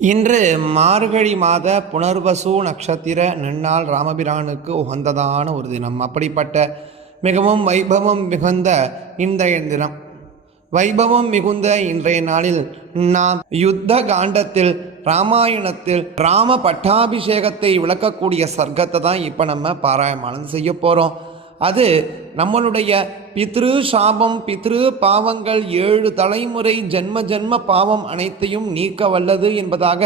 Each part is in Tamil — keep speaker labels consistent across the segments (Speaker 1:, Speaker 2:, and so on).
Speaker 1: இன்று மார்கழி மாத புனர்வசு நட்சத்திர நன்னாள் ராமபிரானுக்கு உகந்ததான ஒரு தினம். அப்படிப்பட்ட மிகவும் வைபவம் மிகுந்த இன்றைய தினம். வைபவம் மிகுந்த இன்றைய நாளில் நாம் யுத்த காண்டத்தில் ராமாயணத்தில் ராம பட்டாபிஷேகத்தை விளக்கக்கூடிய சர்க்கத்தை தான் இப்போ நம்ம பாராயணம் செய்ய போகிறோம் அது நம்மளுடைய பித்ரு சாபம் பித்ரு பாவங்கள் ஏழு தலைமுறை ஜென்ம ஜென்ம பாவம் அனைத்தையும் நீக்க வல்லது என்பதாக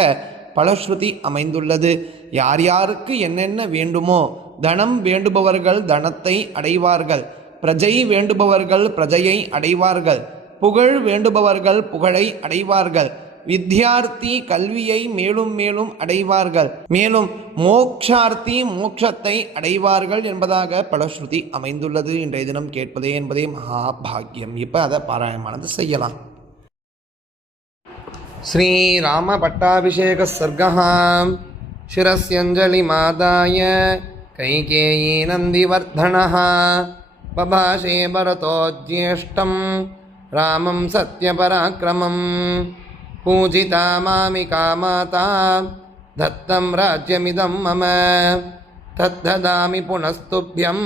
Speaker 1: பலஸ்ருதி அமைந்துள்ளது. யார் யாருக்கு என்னென்ன வேண்டுமோ தனம் வேண்டுபவர்கள் தனத்தை அடைவார்கள். பிரஜை வேண்டுபவர்கள் பிரஜையை அடைவார்கள். புகழ் வேண்டுபவர்கள் புகழை அடைவார்கள். வித்யார்த்தி கல்வியை மேலும் மேலும் அடைவார்கள். மேலும் மோக்ஷார்த்தி மோட்சத்தை அடைவார்கள் என்பதாக பலஸ்ருதி அமைந்துள்ளது இன்றைய தினம் கேட்பதே என்பதே மகாபாகியம் இப்போ அதை பாராயணமானது செய்யலாம் ஸ்ரீராம பட்டாபிஷேக சர்க்கா शिरस्यञ्जलिमादाय कैकेयी नन्दिवर्धनः बभाषे भरतो ज्येष्ठं रामं सत्यपराक्रमं पूजिता मामिका माता दत्तं राज्यमिदं मम तद्धदामि पुनस्तुभ्यं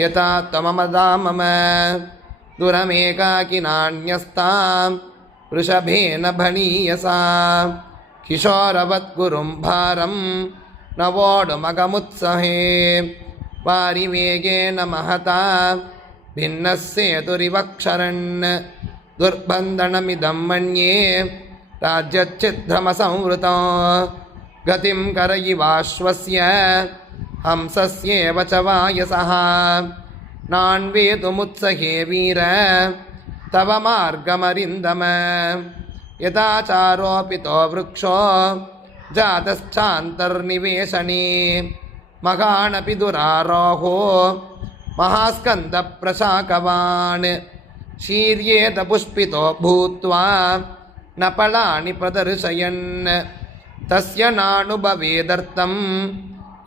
Speaker 1: यथा त्वममदा मम दुरमेकाकिनान्यस्तां वृषभेन भणीयसा किशोरवद्गुरुं भारं नवोडुमगमुत्सहे वारिवेगेन महता भिन्नस्येतुरिवक्षरन् दुर्बन्धनमिदं मन्ये राज्यच्छिद्धमसंवृतो गतिं करयिवाश्वस्य हंसस्येव च वायसः नान्वेतुमुत्सहे वीर तव मार्गमरिन्दम यदाचारोपितो वृक्षो जातश्चान्तर्निवेशने महानपि दुरारोहो महास्कन्दप्रशाकवान् शीर्येत पुष्पितो भूत्वा न फलानि प्रदर्शयन् तस्य नानुभवेदर्थं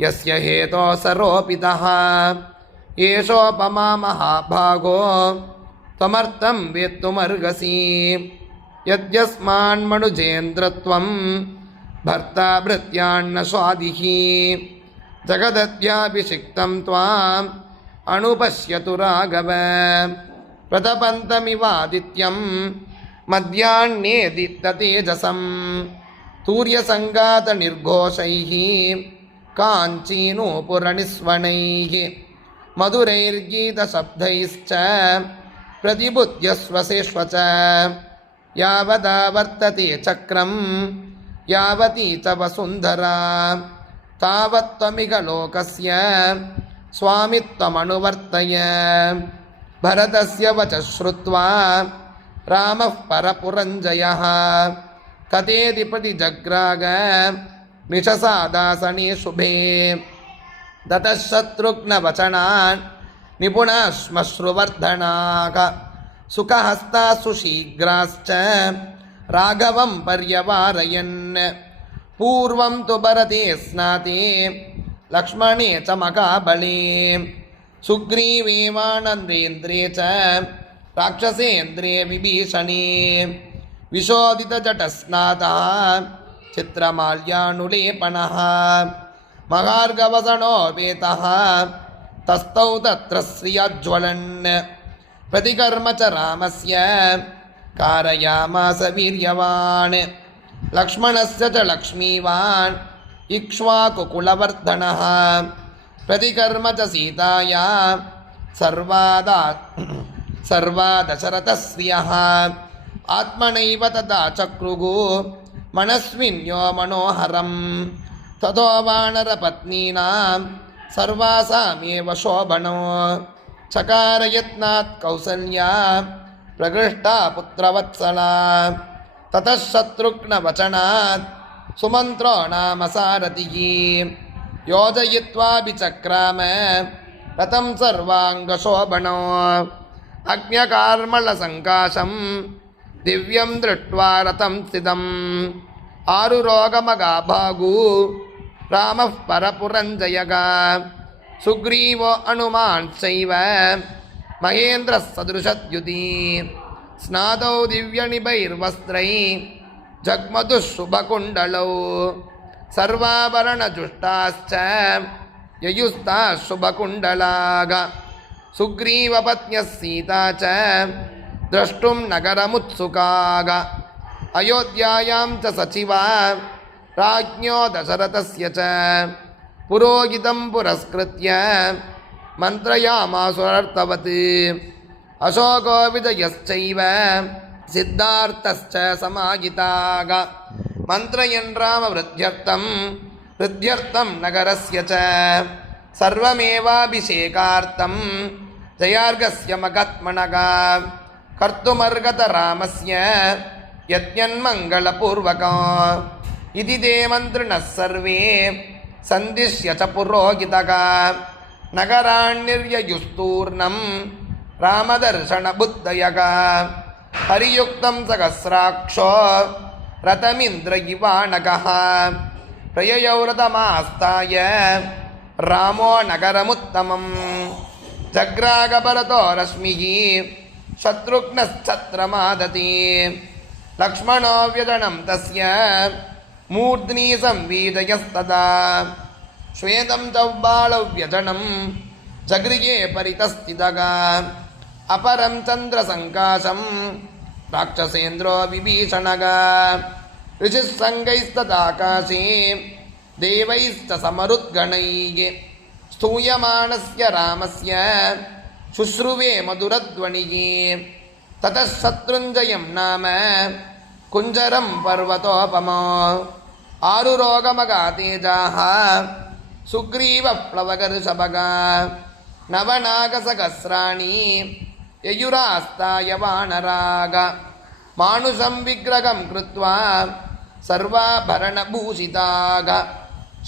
Speaker 1: यस्य हेतो सरोपितः एषोपमा महाभागो त्वमर्थं वेत्तुमर्हसि यद्यस्मान्मनुजेन्द्रत्वं भर्ता भृत्यान्न स्वादिः जगदद्याभिषिक्तं त्वाम् अनुपश्यतु राघव प्रतपन्तमिवादित्यं मध्याह्ने दित्ततेजसं तूर्यसङ्गातनिर्घोषैः काञ्चीनूपुरनिस्वनैः मधुरैर्गीतशब्दैश्च प्रतिबुध्यस्वसेष्व च यावदा वर्तते चक्रं यावती च वसुन्धरा तावत्त्वमिह लोकस्य स्वामित्वमनुवर्तय भरतस्य वचः श्रुत्वा रामः परपुरञ्जयः கதேதிபதி ஜக்ராக. நிஷசாதாசனி சுபே. ததசத்ருக்னவச்சனான் நிபுணாஸ்மஸ்ருவர்தனாக. சுகஹஸ்தாசு சீக்ராஸ்ச ராகவம் பர்யவாரயன். பூர்வம் து பரதே ஸ்நாதே. லக்ஷ்மணே ச மகாபலே. சுக்ரீவேவானந்தேந்திரே ச. ராட்சசேந்திரே விபீஷணே. विभीषणे विशोधितजटस्नातः चित्रमाल्यानुलेपनः महार्गवसनोपेतः तस्थौ तत्र श्रियज्वलन्। प्रतिकर्म च रामस्य, कारयामास वीर्यवान्। लक्ष्मणस्य च लक्ष्मीवान्, इक्ष्वाकुकुलवर्धनः। प्रतिकर्म च सीताया, सर्वादा सर्वा दशरथस्रियः आत्मनैव तदा चक्रुगु मनस्विन्यो मनोहरं ततो वानरपत्नीनां सर्वासामेव शोभनो चकारयत्नात् कौसल्या प्रकृष्टा पुत्रवत्सला ततः शत्रुघ्नवचनात् सुमन्त्रो नाम सारथिः योजयित्वाभिचक्राम रतं सर्वाङ्गशोभनो ದಿವ್ಯಂ ದೃಷ್ಟ್ವಾ ರಥಂ ಸ್ಥಿತಂ ಆರು ಭಾಗೂ ರಾಮಃ ಪರಪುರಂಜಯಗ ಸುಗ್ರೀವೋ ಅನುಮಾನ್ ಚೈವ ಮಹೇಂದ್ರ ಸದೃಶದ್ಯುತಿ ಸ್ನಾದೌ ದಿವ್ಯಣಿಭೈರ್ವಸ್ತ್ರೈ ಜಗ್ಮಧುಶುಭಕುಂಡಲೌ ಸರ್ವಾಭರಣಜುಷ್ಟಾಶ್ಚ ಯಯುಸ್ತಾ ಶುಭಕುಂಡಲಾಗ ಸುಗ್ರೀವಪತ್ನ್ಯ ಸೀತಾ ಚ द्रष्टुं नगरमुत्सुकाग अयोध्यायां च सचिवा राज्ञो दशरथस्य च पुरोहितं पुरस्कृत्य मन्त्रयामासुरर्थवत् अशोको विजयश्चैव सिद्धार्थश्च समाहिताग मन्त्रयन् रामवृद्ध्यर्थं वृद्ध्यर्थं नगरस्य च सर्वमेवाभिषेकार्थं जयार्गस्य கர்த்துமர்கத ராமஸ்ய யத்யன்மங்களபூர்வகம் இது தேமந்திருண சர்வே சந்திஷ்ய ச புரோகிதகா நகராணிர்யயுஸ்தூர்ணம் ராமதர்ஷன புத்தயகா ஹரியுக்தம் சகசிராட்சோ ரதமிந்திர இவானகா பிரயயௌ ராமோ நகரமுத்தமம் ஜக்ராகபரதோ ரஷ்மிஹி शत्रुघ्नश्छत्रमादति लक्ष्मणो व्यजनं तस्य मूर्ध्नि संवीजयस्तदा श्वेतं चौबालौ व्यजनं जगृहे परितस्थितः अपरं चन्द्रसङ्काशं राक्षसेन्द्रो विभीषणः ऋषिः सङ्गैस्तदाकाशे देवैश्च समरुद्गणैः स्तूयमानस्य रामस्य சுஸ்ருவே மதுரத்வனியே ததசத்ருஞ்சயம் நாம குஞ்சரம் பர்வதோபமோ. ஆருரோகமகா தேஜாக சுக்ரீவ பிளவகரு சபகா நவநாகசகசிராணி யயுராஸ்தாய வானராக மானுஷம் விக்கிரகம் கிருத்வா சர்வாபரணபூஷிதாக.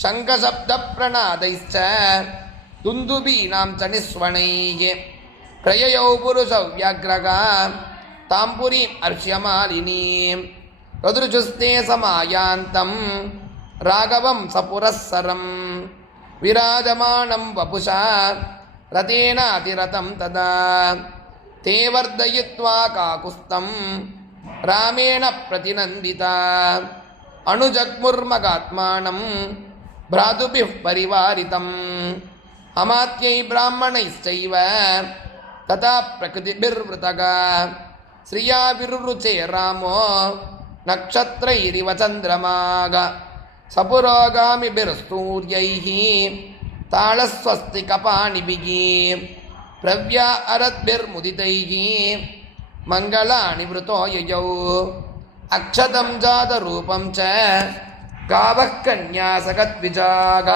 Speaker 1: சங்கசப்தப்பிரணாதைச்ச துந்துபீனாம் ச பிரயயோ புருஷ வியக்ரகான் தாம் புரீம் அர்ஷியமாலினீம் ரதுருஜுஸ்தே சமாயாந்தம் ராகவம் சபுரஸ்ஸரம் விராஜமானம் வபுஷா ரதேனாதிரதம் ததா தே வர்தயித்வா காகுஸ்தம் ராமேண பிரதிநந்திதா அணுஜக்முர்மகாத்மானம் பிராதுபிப் பரிவாரிதம் அமாத்தியை பிராமணைச்சைவ తథా ప్రకృతిభిర్వృతగా. శ్రియాభిరుచే రామో నక్షత్రైరివ చంద్రమాగ. సపురోగామిభిర్సూర్యై తాళస్వస్తి కపాణిభిగి ప్రవ్యా అరద్భిర్ముదితై మంగళాని వృతో యయౌ అక్షతం జాతరూపం చ గావః కన్యాసగద్విజాగ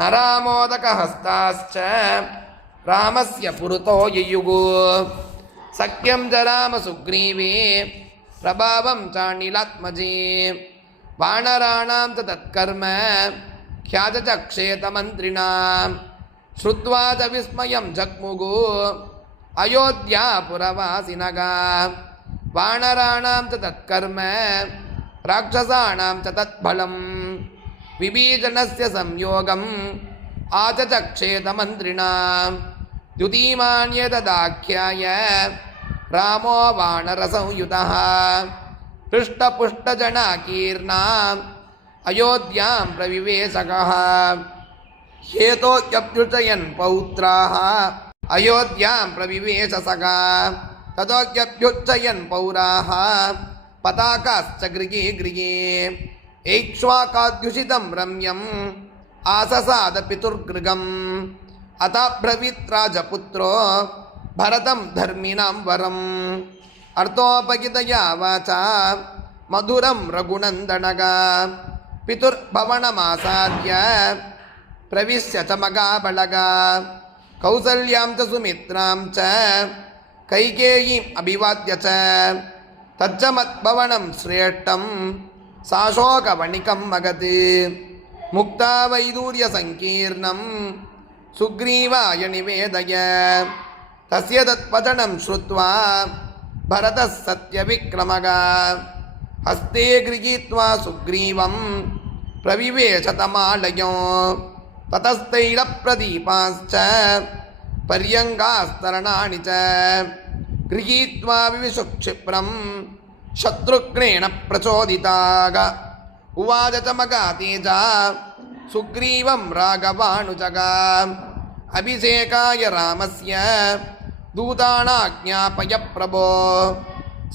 Speaker 1: నరామోదకహస్తాశ్చ रामस्य पुरुतो ययुः सख्यं च रामसुग्रीवे प्रभावं चानिलात्मजे वानराणां च तत्कर्म ख्यातचक्षेतमन्त्रिणां श्रुत्वा च विस्मयं जग्मुगु अयोध्यापुरवासिनः वानराणां च तत्कर्म राक्षसाणां च तत्फलं विभीषणस्य संयोगम् आचचक्षेतमन्त्रिणां द्युतीमान्यददाख्याय रामो वानरसंयुतः पृष्ठपुष्टजनाकीर्णाम् अयोध्यां प्रविवेशकः हेतोऽप्युचयन् पौत्राः अयोध्यां प्रविवेशसका ततोऽप्युच्चयन् पौराः पताकाश्च गृहे गृहे ऐक्ष्वाकाद्युषितं रम्यम् आससाद அதாப்ரவீத் ராஜபுத்திரோ பரதம் தர்மினாம் வரம் அர்த்தோபகிதயா வாச்சா மதுரம் ரகுநந்தனகா பிதுர்பவனமாசாரிய பிரவிஷ்ய ச மகாபலகா கௌசல்யாம் ச சுமித்ராம் ச கைகேயீம் அபிவாத்திய ச தச்சமத்பவனம் ஸ்ரேஷ்டம் சாசோகவணிகம் மகது முக்தா வைதூரிய சங்கீர்ணம் सुग्रीवाय निवेदय तस्य तत्वचनं श्रुत्वा भरतः सत्यविक्रमः हस्ते गृहीत्वा सुग्रीवं प्रविवेशतमालयो ततस्तैलप्रदीपाश्च पर्यङ्गास्तरणानि च गृहीत्वा विविशुक्षिप्रं शत्रुघ्नेन प्रचोदिताग उवाच च मगातेजा सुग्रीवं राघवानुजगा अभिषेकाय रामस्य दूतानाज्ञापय प्रभो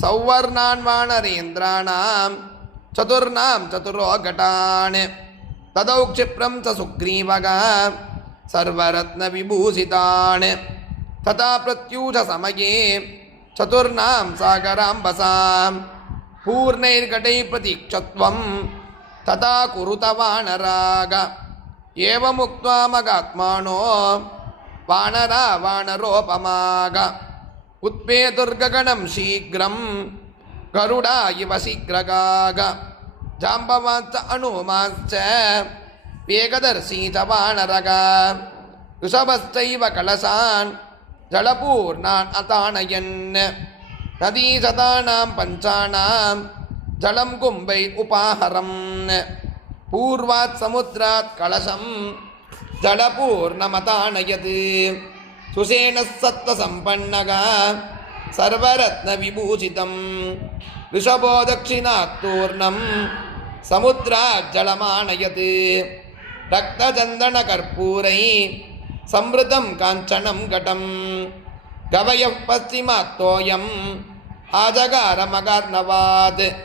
Speaker 1: सौवर्णान् वानरेन्द्राणां चतुर्णां चतुरो घटान् तदौ क्षिप्रं च सुग्रीवगा सर्वरत्नविभूषितान् तथा प्रत्यूषसमये चतुर्णां सागराम्बसां पूर्णैर्घटैः प्रतीक्षत्वं तथा कुरुत ஏவமுக்வா மகாத்மானோ வானரா வானரோபமாக உத்பே துர்ககணம் சீக்கிரம் கருடா இவ சீக்கிரகாக ஜாம்பவாச்ச அனுமாச்ச வேகதர்சீத வானரக ரிஷபஸ்தைவ கலசான் ஜலபூர்ணான் அதானயன் நதீசதானாம் பஞ்சானாம் ஜலம் கும்பை உபாஹரம் பூர்வாத் சமுத்திராத் கலசம். ஜடபூர்ணமதானயது. சுசேன சத்வசம்பன்னகா சர்வரத்ன விபூஷிதம். ரிஷபோ தூர்ணம் சமுத்திராஜலமானயது ரக்தச்சந்தன கற்பூரை சம்ருதம் காஞ்சனம் கடம். கவய பஸ்திமாத்தோயம் ஆஜகாரமகர்ணவாத்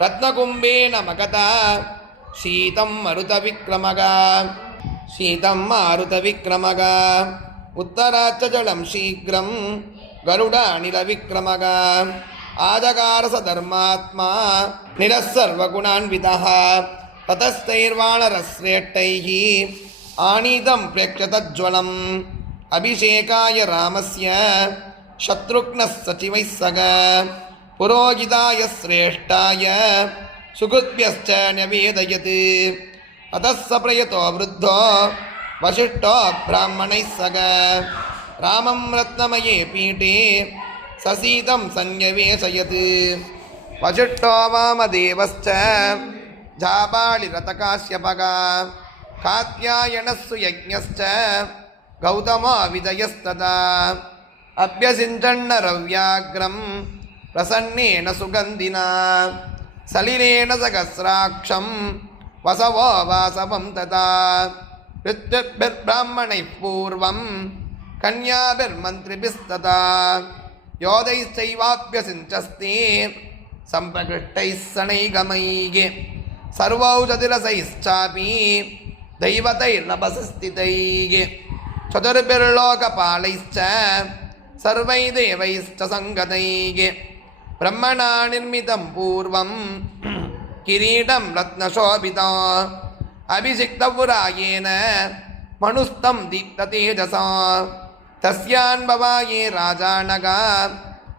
Speaker 1: ரத்னகும்பேன மகதா. शीतं मरुतविक्रमग शीतं मारुतविक्रमग उत्तराच्च जलं शीघ्रं गरुडानिलविक्रमग आजगारसधर्मात्मा निरः सर्वगुणान्वितः ततस्तैर्वाणरश्रेष्ठैः आनीतं प्रेक्षतज्ज्वलम् अभिषेकाय रामस्य शत्रुघ्नः सचिवैः सग पुरोहिताय श्रेष्ठाय சுகுத்யஸ்ச நியவேதயத் அத்த பிரயதோ விருத்தோ வசிஷ்டோ பிராமணை சக ராமம் ரத்னமயே பீட்டே சசீதம் சந்நியவேசயத் வசிஷ்டோ வாமதேவஸ்ச ஜாபாளி ரதகாசியபகா காத்யாயணஸ்ஸு யஜ்ஞஸ்ச கௌதமா விஜயஸ்ததா அபியசிஞ்சன்ன ரவ்யாக்ரம் பிரசன்னேன சுகந்தினா சலிலேன சகசிராட்சம் வசவோ வாசவம் ததா. ரித்துபிர்பிராமணை பூர்வம். கன்யாபிர்மந்திரிபிஸ்ததா. யோதை செய்வாப்பியசிஞ்சஸ்தீர் சம்பிரகிருஷ்டை சனைகமைகே. சர்வௌஜதிரசைச்சாபி. தெய்வதைர்லபசிஸ்திதைகே சதுர்பிர்லோகபாலைச்ச. சர்வை தேவைஸ்ட சங்கதைகே. பிரம்மணா நிர்மிதம் பூர்வம் கிரீடம் ரத்னசோபிதா அபிஷிக்தபுராயேன மனுஸ்தம் தீப்த தேஜசா தஸ்யான்பவாயே ராஜானகா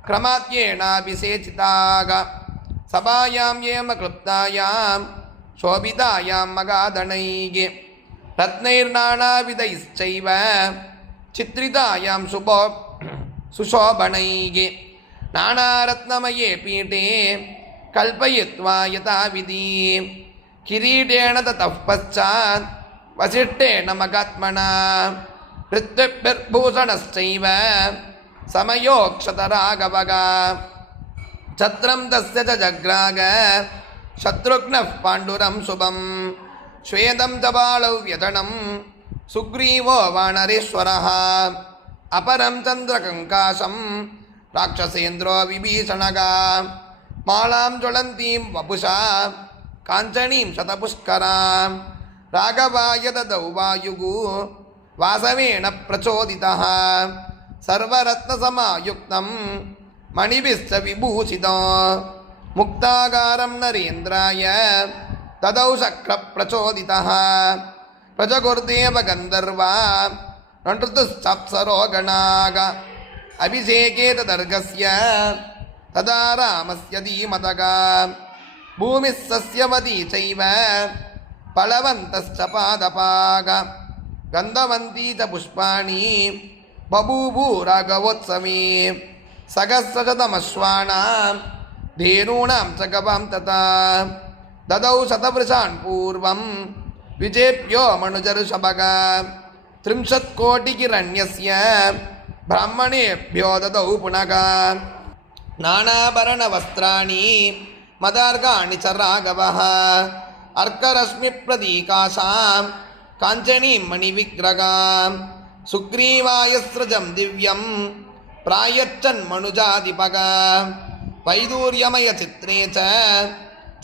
Speaker 1: கிரமாத்யேனாபிசேச்சிதாக சபாயாம் ஏம கிளுப்தாயாம் சோபிதாயாம் மகாதனைகே ரத்னைர்நானாவிதைச்சைவ சித்ரிதாயாம் சுபோ சுசோபனைகே नानारत्नमये पीठे कल्पयित्वा यथाविधि किरीटेन ततः पश्चात् वसिष्ठेन मगात्मना ऋत्विभिर्भूषणश्चैव समयोक्षतराघवग छत्रं तस्य च जग्राग शत्रुघ्नः पाण्डुरं शुभं श्वेदं च बालौ व्यजनं सुग्रीवो वानरेश्वरः अपरं चन्द्रकङ्काशं ராட்சசேந்திரோ விபீஷணகா. மாலாம் ஜுவலந்தீம் வபுஷா. காஞ்சனீம் சதபுஷ்கராம். ராகவாய ததௌ வாயுகு. வாசவேண பிரச்சோதிதா சர்வரத்னசமாயுக்தம் மணிபிஸ்த விபூஷிதோ. முக்தாகாரம் நரேந்திராய. ததௌ சக்ர பிரச்சோதிதா பிரஜகுர்தேவ கந்தர்வா. நன்றுதுஸ்தப்சரோகணாக गणाग अभिषेके तदर्घस्य तदा रामस्य धीमतग भूमिः सस्यवती चैव फलवन्तश्च पादपाग गन्धवन्ती च पुष्पाणि बभूवुराघवोत्सवे सहस्रशतमश्वानां धेनूनां च गवां तथा ददौ शतवृषान् पूर्वं विजेभ्यो मनुजऋषभग त्रिंशत्कोटिकिरण्यस्य ब्राह्मणेभ्यो ददौ पुनः नानाभरणवस्त्राणि मदार्गाणि च राघवः अर्करश्मिप्रदीकाशां काञ्चनीं मणिविग्रगां सुग्रीवायस्रजं दिव्यं प्रायच्छन्मनुजाधिपगा वैदूर्यमयचित्रे च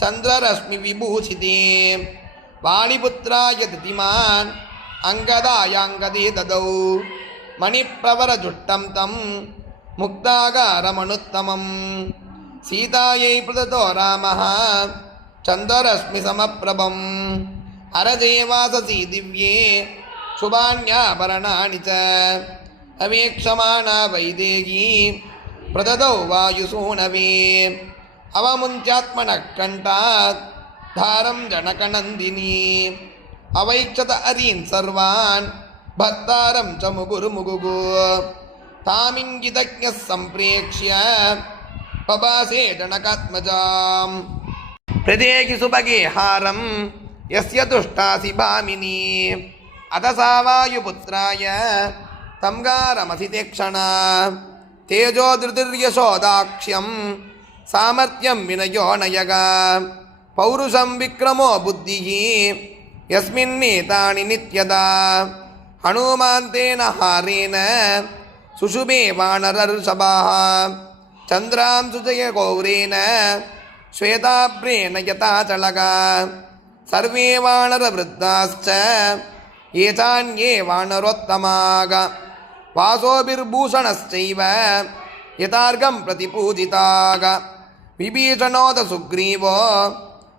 Speaker 1: चन्द्ररश्मिविभूषिते वालिपुत्राय दितिमान् अङ्गदायाङ्गदे ददौ மணிப்பிரவரஜுட்டம் தம் முக்தாகாரமனுத்தமம். சீதாயை பிரததோ ராமः சந்தரஸ்மி சமப்பிரபம். அரஜேவாசசி திவ்யே சுபான்யாபரணாணி ச. அவேக்ஷமானா வைதேகி பிரததௌ வாயுசூனவே அவமுஞ்சாத்மனக் கண்டாத் தாரம் ஜனகநந்தினி. அவைச்சத அரீன் சர்வான் भर्तारं च मुगुर्मुगुगु तामिङ्गितज्ञः सम्प्रेक्ष्य पबासे जनकात्मजाम् प्रदेहि सुभगे हारं यस्य तुष्टासि भामिनी अथ सा वायुपुत्राय तं गारमसिते क्षणा तेजो धृतिर्यशोदाक्ष्यं सामर्थ्यं विनयो नयगा पौरुषं विक्रमो बुद्धिः यस्मिन्नेतानि नित्यदा हनुमान्तेन हारेण सुषुभे वानरर्षभाः चन्द्रांशुजय गौरेण श्वेताभ्रेण यथा चलगा सर्वे वानरवृद्धाश्च ये चान्ये वानरोत्तमाग वासोभिर्भूषणश्चैव यथार्घं प्रतिपूजिताग विभीषणोद सुग्रीवो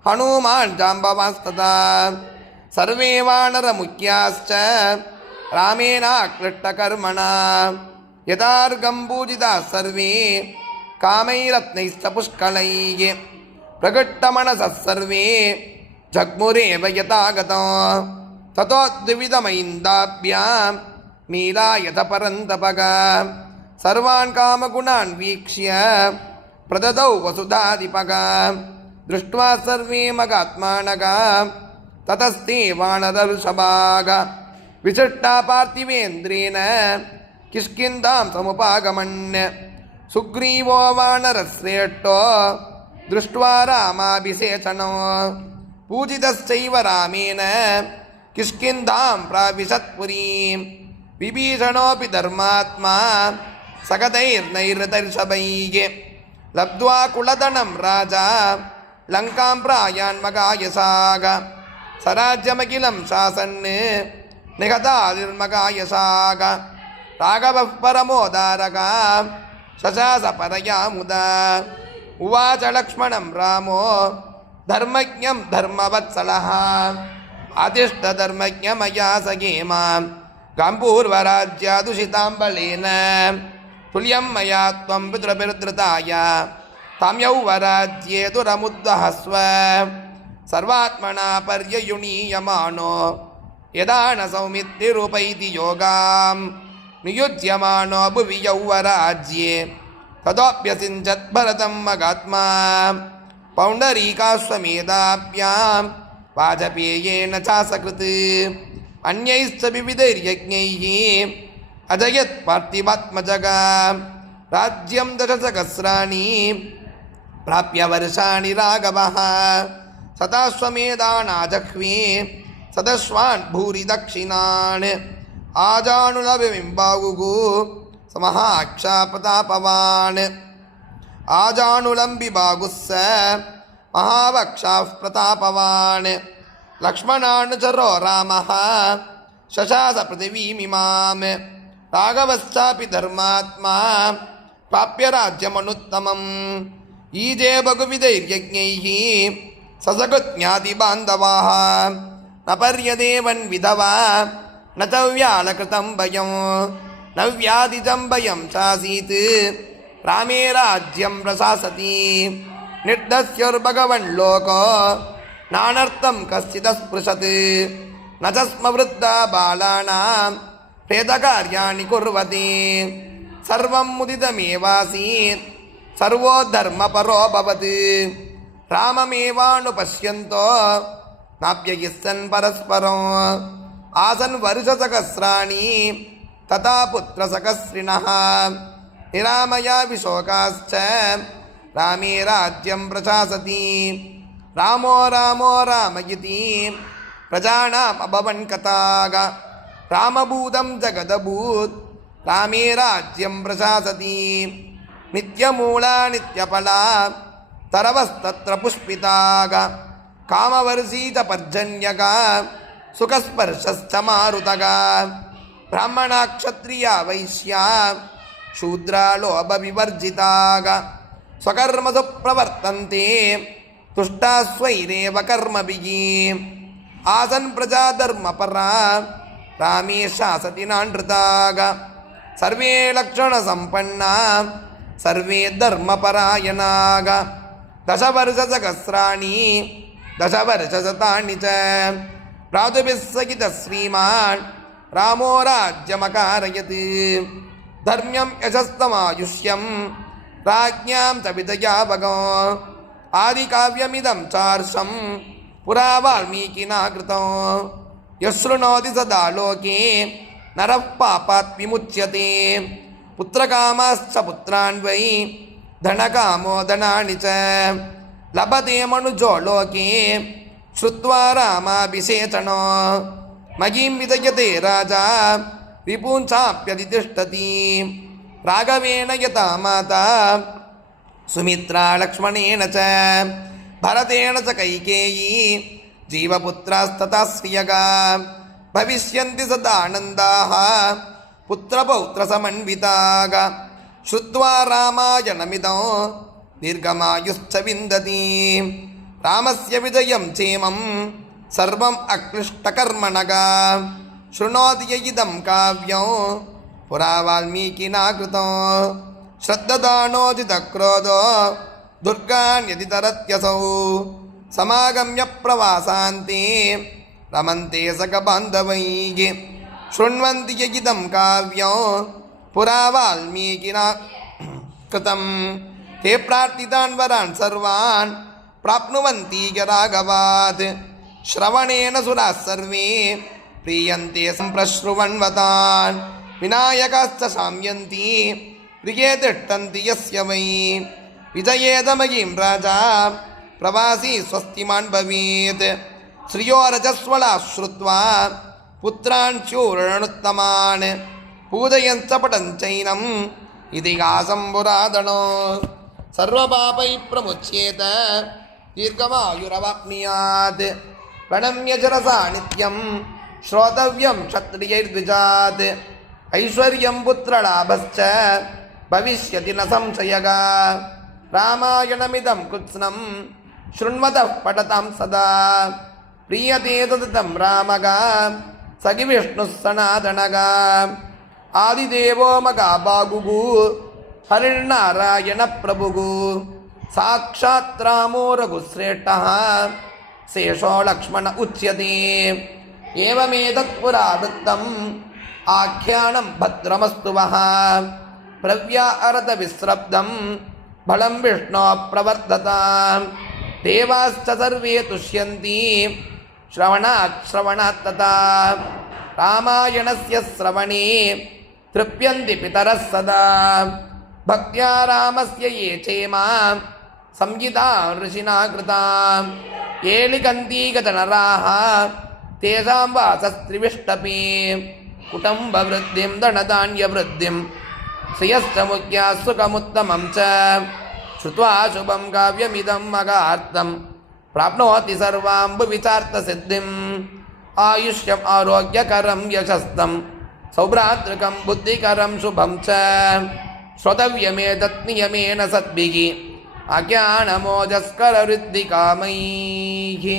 Speaker 1: हनुमान् जाम्बवास्तथा सर्वे वानरमुख्याश्च रामेणाक्लिष्टकर्मणा यथार्घं पूजिताः सर्वे कामैरत्नैश्च पुष्कलैः प्रकट्टमनसः सर्वे जग्मुरेव यथागतो ततो द्विविधमैन्दाभ्यां मीलायत परन्तपग सर्वान् कामगुणान् वीक्ष्य प्रददौ वसुधाधिपग दृष्ट्वा सर्वे मगात्मानग ततस्ते वानरऋषभाग விசிஷ்டா பார்த்திவேந்திரேன கிஷ்கிந்தாம் சமுபாகமன் சுக்ரீவோ வானரஸ்ரேஷ்டோ திருஷ்டுவா ராமாபிசேஷனோ பூஜிதச்சைவ ராமேன கிஷ்கிந்தாம் பிராவிசத்புரீம் விபீஷணோபி தர்மாத்மா சகதைர்நைரதர்ஷபைகே லப்துவா குலதனம் ராஜா லங்காம் பிராயான்மகாயசாக சராஜ்யமகிலம் சாசன்னு நிகதாதிர்மகாயசாக ராகவ பரமோதாரக. சசாச பரயாமுத. உவாச லக்ஷ்மணம் ராமோ. தர்மஜம் தர்மவத்சலா அதிஷ்ட தர்மஜமயா சகீமாம் கம்பூர்வராஜ்யாதுஷிதாம்பலேன துல்யம் மயா துவம் பித்ருபிருத்ருதாய. தம் யௌவராஜ்யே துரமுத்வஹஸ்வ சர்வாத்மனா பர்யயுணீயமானோ யதா ந சௌமித்தி ரூபைதி யோகாம் நியுஜ்யமானோ புவி யௌவராஜ்யே ததோப்பியசிஞ்சத் பரதம் மகாத்மா பௌண்டரீகாஸ்வமேதாப்யாம் வாஜபேயேன சாசகிருத் அந்யைஸ்ச விவிதைர்யஜ்ஞைः அஜயத் பார்த்திவாத்மஜகா ராஜ்யம் தசசகசிராணி பிராப்பிய வருஷாணி ராகவः சதாஸ்வமேதானாஜஹ்வே ಸದಸ್ವಾನ್ ಭೂರಿ ದಕ್ಷಿಣಾನ್ ಆಜಾನುಲಬಿಂಬಾಗುಗು ಸಮಹ ಅಕ್ಷಾಪತಾಪವಾನ್ ಆಜಾನುಲಂಬಿ ಬಾಗುಸ್ಸ ಮಹಾವಕ್ಷಾಃ ಪ್ರತಾಪವಾನ್ ಲಕ್ಷ್ಮಣಾನುಚರೋ ರಾಮ ಶಶಾಸ ಪೃಥಿವೀಮಿಮಾಂ ರಾಘವಶ್ಚಾಪಿ ಧರ್ಮಾತ್ಮ ಪ್ರಾಪ್ಯ ರಾಜ್ಯಮನುತ್ತಮಂ ಈಜೇ ಬಗುವಿಧೈರ್ಯಜ್ಞೈ ಸಸಗಜ್ಞಾತಿ ಬಾಂಧವಾ पर्यदेवन् विधवा न च व्यालकृतं भयं न व्याधिजं भयं चासीत् रामे राज्यं प्रशासति निर्दस्युर्भगवन् लोको नानर्थं कश्चिदस्पृशत् न च स्म वृद्धा बालानां प्रेतकार्याणि कुर्वति सर्वं मुदितमेवासीत् सर्वो धर्मपरोऽभवत् राममेवानुपश्यन्तो नाप्ययिस्सन् परस्परम् आसन् वर्षसहस्राणि तथा पुत्रसहस्रिणः निरामया विशोकाश्च रामे राज्यं प्रशासति रामो रामो राम इति प्रजानाम् अभवन् कथाग रामभूतं जगदभूत् रामे राज्यं प्रशासति नित्यमूला नित्यफला तरवस्तत्र पुष्पिताग కామవర్జీత పర్జన్యగా సుఖస్పర్శస్తమారుతగా బ్రాహ్మణ క్షత్రియ వైశ్య శూద్రాలోభ వివర్జితాగా స్వకర్మసు ప్రవర్తంతే తుష్టాస్వైరేవ కర్మభి. ఆసన్ ప్రజాధర్మపరా రామే శాసతి నానృతాగా సర్వే లక్షణ సంపన్న సర్వే ధర్మపరాయణాగా దశవర్ష సహస్రాణి दशवर्षशतानि च प्रातुभिः सहितः श्रीमान् रामो राज्यमकारयत् धर्म्यं यशस्तमायुष्यं राज्ञां च विदया भगो आदिकाव्यमिदं चार्षं पुरा वाल्मीकिना कृतो यशृणोति सदा लोके नरः पापात् विमुच्यते पुत्रकामाश्च पुत्रान् वै धनकामो धनानि च ಲಭತೆ ಮನುಜೋ ಲೋಕಿ ಶ್ರುತ್ವಾ ರಾಮಾಭಿಷೇಚಣೋ ಮಗೀಂ ವಿದಯತೆ ರಾಜ ರಿಪುಂಚಾಪ್ಯತಿಷ್ಠತಿ ರಾಘವೇಣ ಯತ ಮಾತಾ ಸುಮಿತ್ರಾ ಲಕ್ಷ್ಮಣೇನ ಚ ಭರತೇಣ ಚ ಕೈಕೇಯಿ ಜೀವಪುತ್ರಸ್ತಥಾ ಶ್ರಿಯಗ ಭವಿಷ್ಯಂತಿ ಸದಾನಂದಾ ಪುತ್ರಪೌತ್ರಸಮನ್ವಿತಾಗ ಶ್ರುತ್ವಾ ರಾಮಾಯಣಮಿದಂ दीर्घमायुश्च विन्दति रामस्य विजयं चेमं सर्वम् अक्लिष्टकर्मणग शृणोति य इदं काव्यं पुरा वाल्मीकिना कृतं श्रद्धदानोदितक्रोधो दुर्गान्यदि तरत्यसौ समागम्य प्रवासान्ते रमन्ते सकबान्धवैः शृण्वन्ति य इदं काव्यं पुरा वाल्मीकिना कृतं ते प्रार्थितान् वरान् सर्वान् प्राप्नुवन्ति य राघवात् श्रवणेन सुराः सर्वे प्रीयन्ते सम्प्रश्रुवन्वतान् विनायकाश्च शाम्यन्ति प्रिये तिष्ठन्ति यस्य वै विजयेदमयीं राजा प्रवासी स्वस्तिमान् भवेत् श्रियो रजस्वला श्रुत्वा पुत्रान् चूर्णनुत्तमान् पूजयञ्च पठञ्चैनम् इतिहासं पुरातनो सर्वपापैः प्रमुच्येत दीर्घमायुरवाप्नुयात् प्रणम्य चरसा नित्यं श्रोतव्यं क्षत्रियैर्द्विजात् ऐश्वर्यं पुत्रलाभश्च भविष्यति न संशयगा रामायणमिदं कृत्स्नं शृण्वतः पठतां सदा प्रीयते तदतं रामगा सखि विष्णुः सनातनगा आदिदेवो मगाबागुः ಹರಿರ್ನಾರಾಯಣ ಪ್ರಭುಗು ಸಾಕ್ಷಾತ್ ರಾಮೋ ರಘುಶ್ರೇಷ್ಠ ಶೇಷೋ ಲಕ್ಷ್ಮಣ ಉಚ್ಯತೆ ಏವಮೇದತ್ಪುರಾವೃತ್ತಂ ಆಖ್ಯಾನಂ ಭದ್ರಮಸ್ತುವಃ ಪ್ರವ್ಯಾ ಅರತ ವಿಸ್ರಬ್ಧಂ ಬಲಂ ವಿಷ್ಣು ಪ್ರವರ್ಧತ ದೇವಾಶ್ಚ ಸರ್ವೇ ತುಷ್ಯಂತಿ ಶ್ರವಣಾತ್ ಶ್ರವಣಾತ್ ತಥಾ ರಾಮಾಯಣಸ್ಯ ಶ್ರವಣೇ ತೃಪ್ಯಂತಿ ಪಿತರಃ ಸದಾ भक्त्या रामस्य ये चेमा संहिता ऋषिना कृता। ये लिखन्तीगतनराः तेषां मुख्या सुखमुत्तमं च। श्रुत्वा शुभं काव्यमिदं मगार्थं, प्राप्नोति भुविचार्थसिद्धिम् आयुष्यम् आरोग्यकरं यशस्तं, सौभ्रातृकं बुद्धिकरं शुभं च। ஸ்வதவியமே தத்னியமேன சத்பிகி அஜானமோஜஸ்கரவித்தி காமைகி